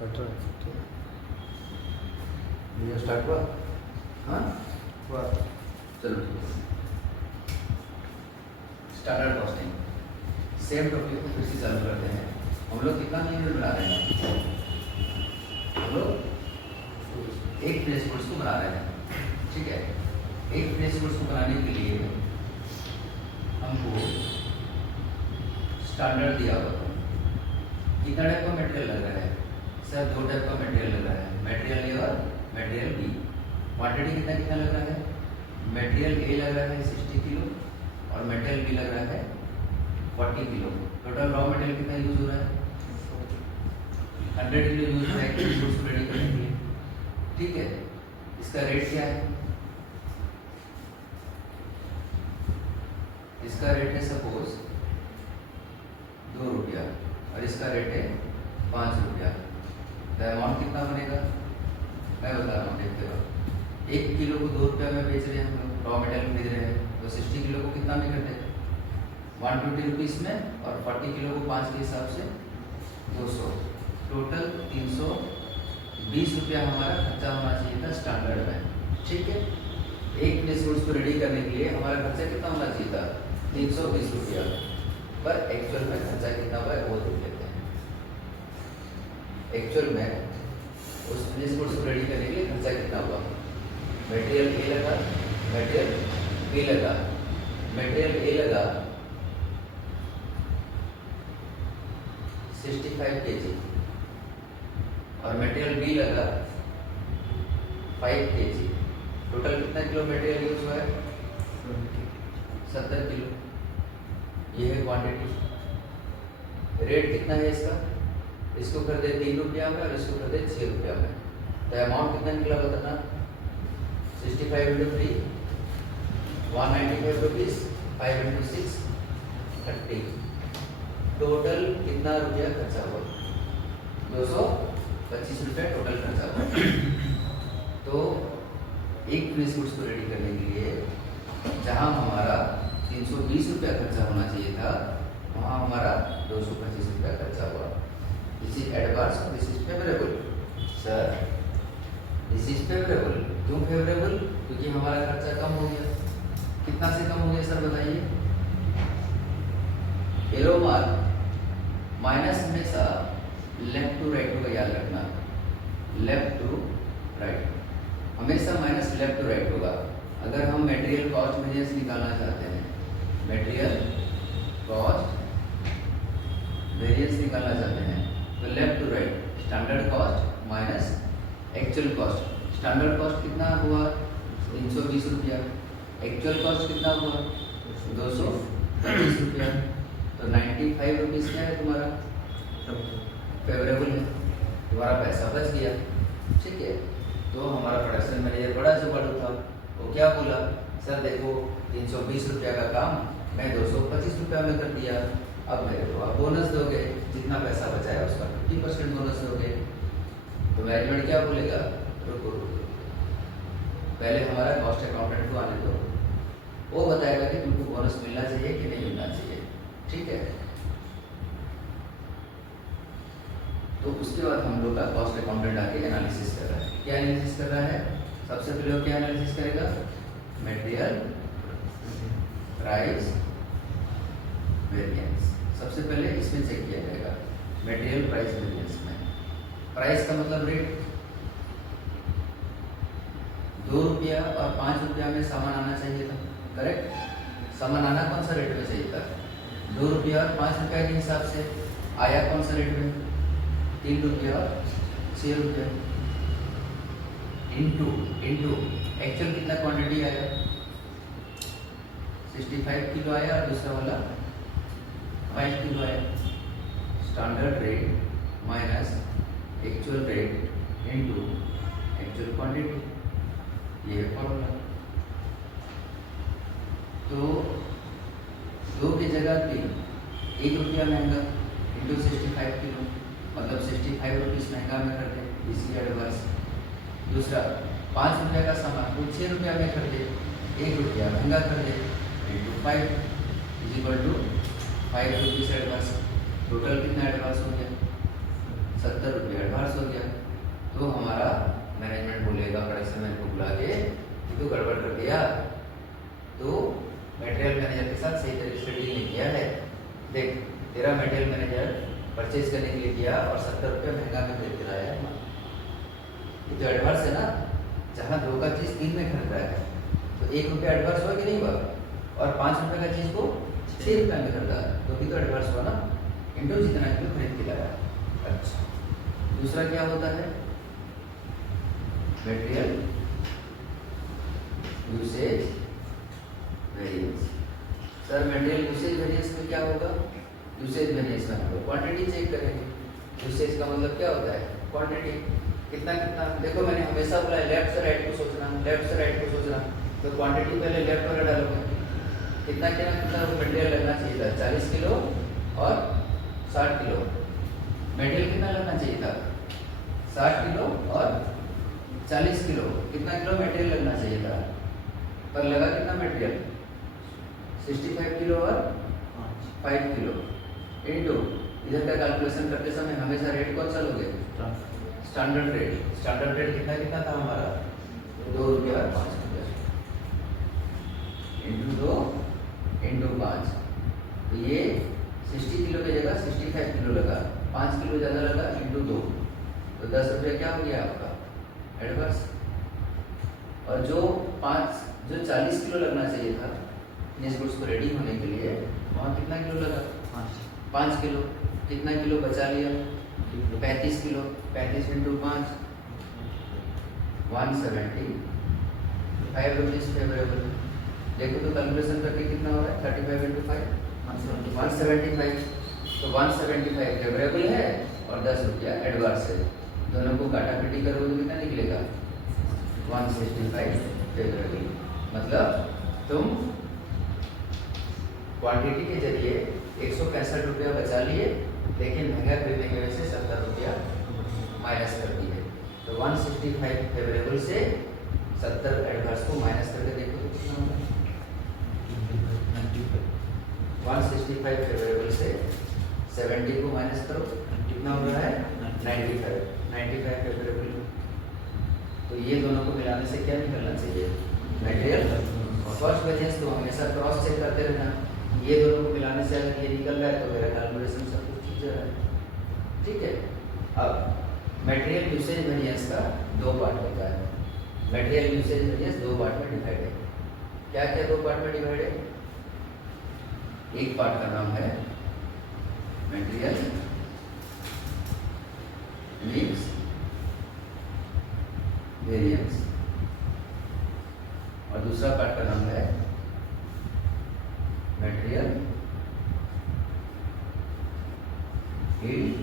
Cut रहा है तो वीडियो स्टार्ट हुआ? हाँ हुआ। चलो ठीक है। स्टैंडर्ड कॉस्टिंग, सेम टॉपिक को फिर से चालू करते हैं। हम लोग कितना यूनिट बना रहे हैं? हम लोग एक फ्रेश कोर्स को बना रहे हैं, ठीक है। एक फ्रेश कोर्स को बनाने के लिए हमको स्टैंडर्ड दिया हुआ था। कितना टाइप का मटेरियल लग रहा है? सर दो टाइप का मटेरियल लग रहा है, मटेरियल ए और मटेरियल बी। क्वांटिटी कितना कितना लग रहा है? मटेरियल ए लग रहा है 60 किलो और मटेरियल बी लग रहा है 40 किलो। टोटल रॉ मटेरियल कितना यूज हो रहा है? 100 किलो यूज हो रहा है को रेडी करने के लिए, ठीक है। इसका रेट क्या है? इसका रेट है सपोज 2 रुपया और इसका रेट है 5 रुपया। तो अमाउंट कितना बनेगा? मैं बता रहा हूँ, देखते हो। 1 किलो को 2 रुपया में बेच रहे हैं, हम लोग रॉ मटेरियल खरीद रहे हैं, तो 60 किलो को कितना में करते हैं? 120 रुपीज़ में, और 40 किलो को 5 के हिसाब से 200। टोटल 320 रुपया हमारा खर्चा होना चाहिए था स्टैंडर्ड में, ठीक है। एक प्लेस कोर्स को रेडी करने के लिए हमारा खर्चा कितना होना चाहिए था? 320 रुपया। पर एक्चुअल में खर्चा कितना हुआ है वो देख लेते हैं। एक्चुअल में उस प्लेस कोर्स को रेडी करने के लिए खर्चा कितना हुआ? मटेरियल ए लगा, मटेरियल बी लगा। मटेरियल ए लगा 65 kg और मटेरियल बी लगा 5 kg। टोटल कितना किलो मटेरियल यूज हुआ है? 70 किलो। ये है क्वांटिटी। रेट कितना है इसका? इसको कर दे 3 रुपया में और इसको कर दे 6 रुपया में। तो अमाउंट कितना निकला बताना? 65 इंटू 3 195 रुपीज़, 5 इंटू 6 30। टोटल कितना रुपया खर्चा हुआ? 225 रुपया टोटल खर्चा हुआ। तो एक फ्रेश फूड्स को रेडी करने के लिए जहां हमारा 320 रुपया खर्चा होना चाहिए था, वहां हमारा 225 रुपया खर्चा हुआ। दिस इज एडवांस और this is favourable. Sir this is favourable. क्यों फेवरेबल? क्योंकि हमारा खर्चा कम हो गया। कितना से कम हो गया सर बताइए? एरो मार्क माइनस हमेशा लेफ्ट टू राइट होगा, याद रखना। लेफ्ट टू राइट हमेशा माइनस लेफ्ट टू राइट होगा। अगर हम मटेरियल कॉस्ट वेरिएंस निकालना चाहते हैं, मटेरियल कॉस्ट वेरिएंस निकालना चाहते हैं, तो left to right standard cost minus actual cost. Standard cost कितना हुआ? 320 रुपया। एक्चुअल कॉस्ट कितना हुआ? 225 रुपया। तो 95 रुपीज़ क्या है तुम्हारा? फेवरेबल है, तुम्हारा पैसा बच गया, ठीक है। तो हमारा प्रोडक्शन मैनेजर बड़ा जुगाड़ू था, वो क्या बोला? सर देखो 320 रुपया का काम मैं 225 रुपया में कर दिया। अब मेरे को आप बोनस दोगे, जितना पैसा बचाया उसका 50% बोनस दोगे। तो मैनेजमेंट क्या बोलेगा? रुको रुको, पहले हमारा कॉस्ट अकाउंटेंट को आने दो, वो बताएगा कि तुमको बोनस मिलना चाहिए कि नहीं मिलना चाहिए, ठीक है। तो उसके बाद हम लोग का कॉस्ट अकाउंटेंट आके एनालिसिस कर रहा है। क्या एनालिसिस कर रहा है? सबसे पहले वो क्या एनालिसिस करेगा? Material price variance. सबसे पहले इसमें चेक किया जाएगा, मटेरियल प्राइस वेरिएंस में। प्राइस का मतलब रेट। 2 रुपया और 5 रुपया में सामान आना चाहिए था, करेक्ट। सामान आना कौन सा रेट में चाहिए था? 2 रुपया और 5 रुपया के हिसाब से। आया कौन सा रेट में? 3 रुपया और 6 रुपया। इंटू एक्चुअल कितना क्वांटिटी आया? 65 किलो आया और दूसरा वाला 5 किलो आया। Standard rate minus actual rate into actual quantity, ये है फॉर्मूला। तो 2 की जगह 3, 1 रुपया महंगा इंटू 65 किलो, मतलब 65 रुपीज़ महंगा में कर दे, इसी एडवांस। दूसरा 5 रुपया का सामान को 6 रुपया में कर दे, 1 रुपया महंगा कर दे, into 5 is equal to 5 rupees advance. Total कितना एडवांस हो गया? 70 रुपया एडवांस हो गया। मटेरियल मैनेजर परचेज करने के लिए गया और 70 रुपये महंगा में खरीद के लाया। ये तो एडवांस है ना, जहाँ 2 का चीज़ 3 में खरीद रहा है तो 1 रुपया एडवांस हुआ कि नहीं हुआ, और 5 रुपये का चीज़ को 6 रुपये में खरीदा तो भी तो एडवांस हुआ ना, इंटू जितना किलो खरीद के लाया। अच्छा, दूसरा क्या होता है, material usage variance. Sir material usage variance में क्या होगा, यूसेज वेरिएंस में हम लोग क्वांटिटी चेक करेंगे। यूसेज का मतलब क्या होता है, क्वांटिटी, कितना कितना। देखो मैंने हमेशा बोला है लेफ्ट से राइट को सोचना, लेफ्ट से राइट को सोचना, तो क्वांटिटी पहले लेफ्ट वाला डालोगे, कितना कितना कितना मटेरियल लगना चाहिए था, 40 किलो और 60 किलो। मटेरियल कितना लगना चाहिए था, 60 किलो और 40 किलो, कितना किलो मटेरियल लगना चाहिए था, पर लगा कितना मटेरियल, 65 किलो और 5 किलो। इनटू इधर का कैलकुलेशन करते समय हमेशा रेट कौन सा लोगे, स्टैंडर्ड रेट। स्टैंडर्ड रेट कितना कितना था हमारा, 2 रुपया और 5 रुपया, इंटू 2 इंटू 5। तो ये 60 किलो की जगह 65 किलो लगा, 5 किलो ज़्यादा लगा, इंटू 2, तो 10 रुपया क्या हो गया आपका एडवांस। और जो 40 किलो लगना चाहिए था इस गुड्स को रेडी होने के लिए, वहाँ कितना किलो लगा, 5 किलो। कितना किलो बचा लिया, 35 किलो, 35 इंटू 5, 175 रुपीज़ फेवरेबल। देखो तो कैलकुलेशन करके कितना हो रहा है, 35 इंटू 5 175, तो 175 फेवरेबल है और 10 रुपया एडवांस है। दोनों को काटापीटी करोगे तो कितना निकलेगा, 165 फेवरेबल। मतलब तुम क्वांटिटी के जरिए 165 रुपया बचा लिए, लेकिन महंगा खरीदने की वजह से 70 रुपया माइनस कर दिए। तो 165 फेवरेबल से 70 एडवांस को माइनस करके देखो तो कितना होगा, 165 फेवरेबल से 70 को माइनस करो, कितना हो रहा है 95 फेवरेबल। तो ये दोनों को मिलाने से क्या निकलना चाहिए, मटेरियल और कॉस्ट वेरिएंस। तो हमेशा क्रॉस चेक करते रहना, ये दोनों को मिलाने से अगर ये निकल रहा है तो मेरा कैलकुलेशन सब कुछ ठीक जा रहा है, ठीक है। अब मटेरियल यूसेज वेरिएंस का 2 पार्ट होता है। मटेरियल यूसेज वेरिएंस 2 पार्ट में डिवाइड है। क्या क्या 2 पार्ट में डिवाइड है, एक पार्ट का नाम है मटेरियल मिक्स वेरिएंस और दूसरा पार्ट का नाम है मटेरियल यील्ड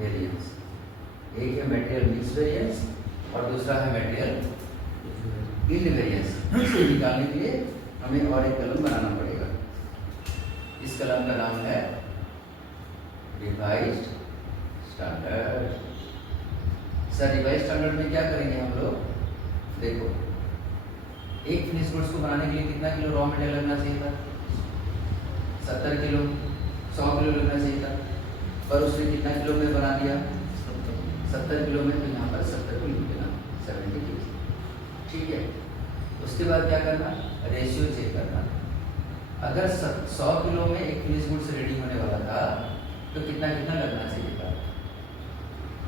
वेरिएंस। एक है मटेरियल मिक्स वेरिएंस और दूसरा है मटेरियल यील्ड वेरिएंस। इसे निकालने के लिए हमें और एक कलम बनाना पड़ेगा। इस कलम का नाम है revised standard. Sir revised standard में क्या करेंगे हम लोग, देखो एक फिनिश गुड्स को बनाने के लिए कितना किलो रॉ मटेरियल लगना चाहिए था, 70 किलो, 100 किलो लगना चाहिए था, पर उसने कितना किलो में बना दिया, 70 किलो में। तो यहाँ पर 70 किलो लेना, 70 किलो, ठीक है। उसके बाद क्या करना, रेशियो चेक करना। अगर 100 किलो में एक फिनिश गुड्स रेडी होने वाला था तो कितना कितना लगना चाहिए था।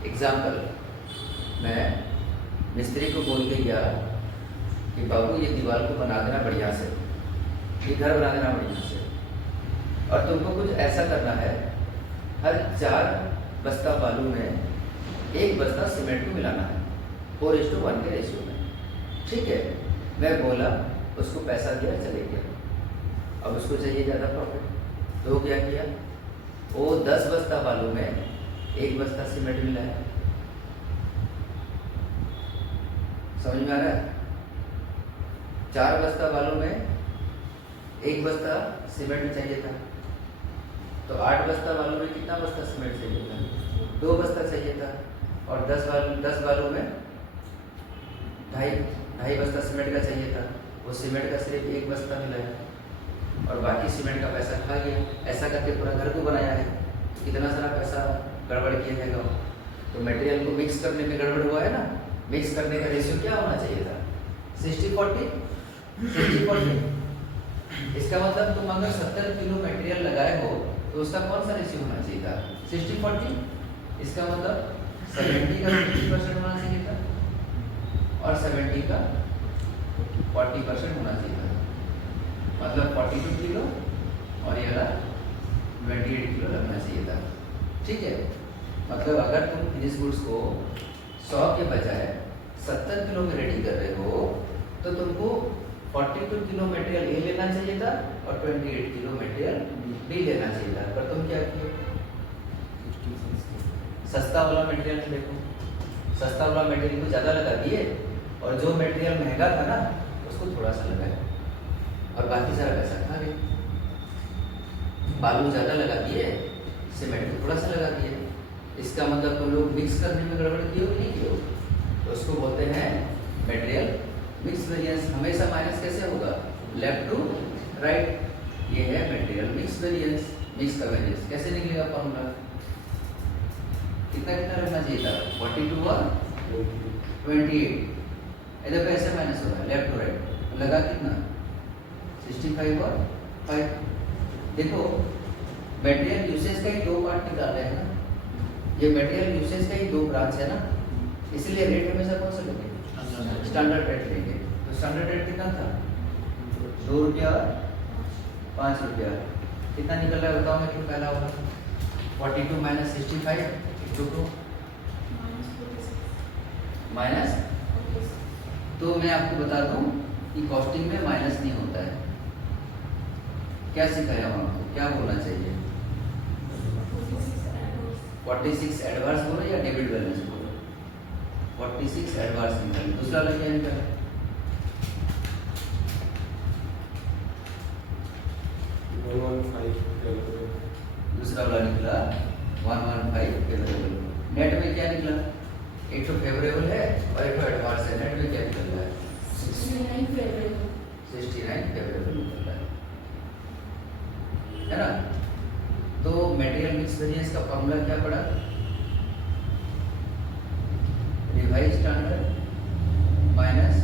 एग्जाम्पल, मैं मिस्त्री को बोल के गया कि बाबू ये दीवार को बना देना बढ़िया से, ये घर बना देना बढ़िया से, और तुमको कुछ ऐसा करना है, हर 4 बस्ता बालू में 1 बस्ता सीमेंट को मिलाना है 4:1 के रेशियो में, ठीक है। मैं बोला, उसको पैसा दिया, चले गया। अब उसको चाहिए ज़्यादा प्रॉफिट, तो क्या किया, वो 10 बस्ता बालू में 1 बस्ता सीमेंट मिलाया। समझ में आ रहा है, 4 बस्ता बालू में 1 बस्ता सीमेंट चाहिए था, तो 8 बस्ता बालू में कितना बस्ता सीमेंट चाहिए था, 2 बस्ता चाहिए था। और 10 बालू में ढाई बस्ता सीमेंट का चाहिए था, वो सीमेंट का सिर्फ 1 बस्ता मिलाया और बाकी सीमेंट का पैसा खा गया। ऐसा करके पूरा घर को बनाया है, कितना सारा पैसा गड़बड़ किया जाएगा। तो मटेरियल को मिक्स करने में गड़बड़ हुआ है ना, मिक्स करने का रेशियो क्या होना चाहिए था, 60-40। इसका मतलब तुम अगर 70 किलो मटेरियल लगाए हो तो उसका कौन सा रेशियो होना चाहिए था? 60-40। इसका मतलब 70 का 50% होना चाहिए था और 70 का 40% होना चाहिए था। मतलब 42 किलो और ये वाला 28 किलो लगना चाहिए था। ठीक है, मतलब अगर तुम फिनिश गुड्स को 100 के बजाय 70 किलो में रेडी कर रहे हो तो तुमको 42 किलो मटेरियल ए लेना चाहिए था और 28 किलो मटेरियल बी लेना चाहिए था। पर तुम क्या किए? सस्ता वाला मटेरियल देखो, सस्ता वाला मटेरियल को ज़्यादा लगा दिए और जो मटेरियल महंगा था ना उसको थोड़ा सा लगाया और बाकी सारा पैसा खा गए। बालू ज़्यादा लगा दिए, सीमेंट को थोड़ा सा लगा दिए। इसका मतलब तुम लोग मिक्स करने में गड़बड़ किए हो नहीं किए हो? तो उसको बोलते हैं मटेरियल मिक्स वेरिएंस। हमेशा माइनस कैसे होगा? Left to right. ये है मटेरियल मिक्स वेरिएंस। मिक्स का वेरिएंस कैसे निकलेगा फॉर्मूला? कितना कितना रखना चाहिए था? 42 और 28। इधर कैसे माइनस होगा? Left to right. लगा कितना? 65 और 5। देखो मटेरियल यूसेज का ही दो पार्ट निकाल रहे हैं ना, ये मटेरियल यूसेज का ही दो ब्रांच है ना, इसलिए रेट हमेशा कौन सा लेंगे? स्टैंडर्ड रेट लेंगे। तो स्टैंडर्ड रेट कितना था? 2 रुपया और 5 रुपया। कितना निकल रहा है बताओ? मैं पहला होगा 42 माइनस 65 टू माइनस। तो मैं आपको बता दूं कि कॉस्टिंग में माइनस नहीं होता है। क्या सिखाया हूं आपको? क्या बोलना चाहिए? 46 एडवांस बोलो या डेबिट बैलेंस बोलो? 46 एडवांस निकल। दूसरा वाला क्या निकला? दूसरा वाला निकला 115 फेवरेबल। नेट में क्या निकला? एक तो फेवरेबल है और एक तो एडवांस है। नेट में क्या निकल रहा है? 69 फेवरेबल। 69 फेवरेबल निकल रहा है ना? तो मटेरियल मिक्स वेरिएंस का फॉर्मूला क्या पड़ा? Revise standard minus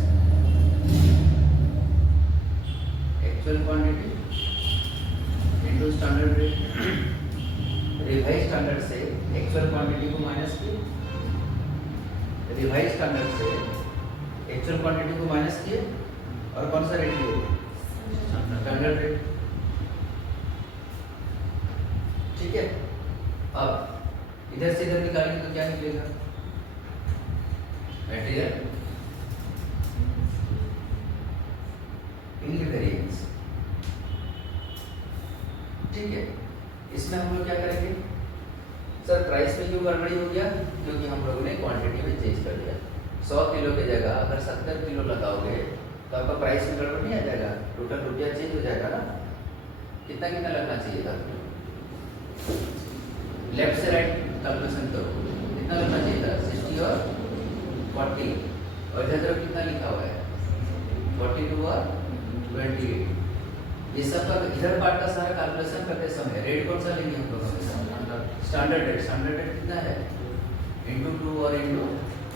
actual quantity into standard rate. Revise standard से एक्चुअल क्वांटिटी को माइनस किए, रिवाइज स्टैंडर्ड से एक्चुअल क्वांटिटी को माइनस किए और कौन सा रेट लिए? Standard rate. ठीक है, अब इधर से इधर निकालेंगे तो क्या निकलेगा? Material in variance. ठीक है, इसमें हम लोग क्या करेंगे? सर प्राइस में क्यों गड़बड़ी हो गया? क्योंकि हम लोगों ने क्वांटिटी में चेंज कर दिया। 100 किलो की जगह अगर 70 किलो लगाओगे तो आपका प्राइस में गड़बड़ नहीं आ जाएगा? टोटल रुपया चेंज हो जाएगा ना? कितना कितना लगना चाहिए था? लेफ्ट से राइट कैलकुलेशन करो, कितना लगना चाहिए था? 60 और 40। और इधर तरफ कितना लिखा हुआ है? 42 और 28। ये सब का इधर पार्ट का सारा कैलकुलेशन करते समय रेट कौन सा लेंगे हम लोग? Standard rate. स्टैंडर्ड रेट कितना है? इंटू 2 और इंटू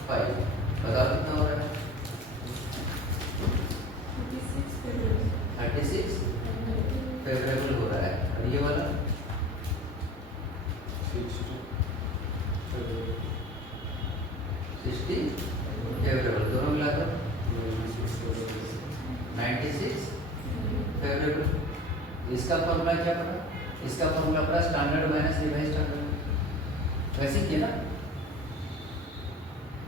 5। बताओ कितना हो रहा है? 36 फेवरेबल हो रहा है। और ये वाला 60 फेवरेबल। दोनों मिलाकर 96 फेवरेबल। इसका फॉर्मूला क्या पड़ा? इसका फॉर्मूला पड़ा स्टैंडर्ड माइनस रिवाइज स्टैंडर्ड। वैसे किया ना?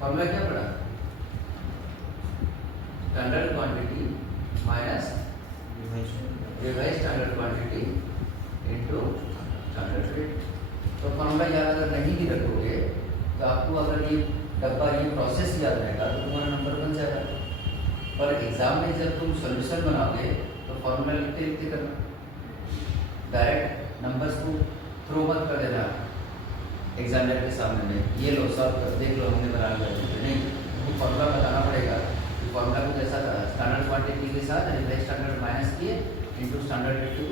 फॉर्मूला क्या पड़ा? Standard quantity minus revise standard quantity into standard rate. तो फॉर्मूला याद अगर नहीं भी रखोगे तो आपको अगर ये डब्बा ये प्रोसेस याद रहेगा तो तुम्हारा नंबर बन जाएगा। पर एग्जाम में जब तुम सॉल्यूशन बनाओगे तो फॉर्मूला लिखते लिखते करना, डायरेक्ट नंबर्स को थ्रो मत कर देना एग्जामिनर के सामने में। ये लो सॉल्व कर, देख लो हमने बना लिया। नहीं, वो फॉर्मूला बताना पड़ेगा कि फॉर्मूला को कैसा था? स्टैंडर्ड क्वांटिटी के साथ रिवाइज स्टैंडर्ड माइनस किए इनटू स्टैंडर्ड रेट को।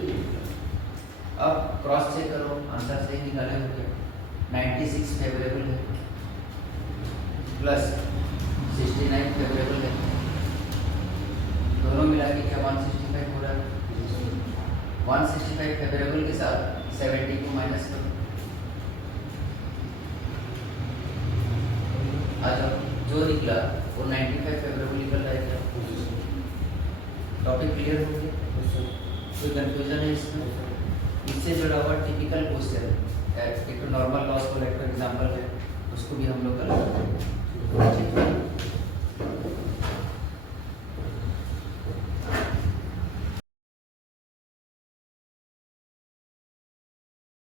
अब क्रॉस चेक करो, आंसर सही निकाले होंगे। 96 फेवरेबल है प्लस 69 फेवरेबल है, दोनों मिला के क्या 165 हो रहा है? 165 फेवरेबल के साथ 70 को माइनस करो। आ जाओ, जो निकला वो 95 फेवरेबल निकल रहा है क्या? टॉपिक क्लियर हो गया? कोई कंफ्यूजन है इसमें? इससे जुड़ा हुआ टिपिकल क्वेश्चन, एक नॉर्मल लॉस कलेक्टर एग्जाम्पल है, उसको भी हम लोग कल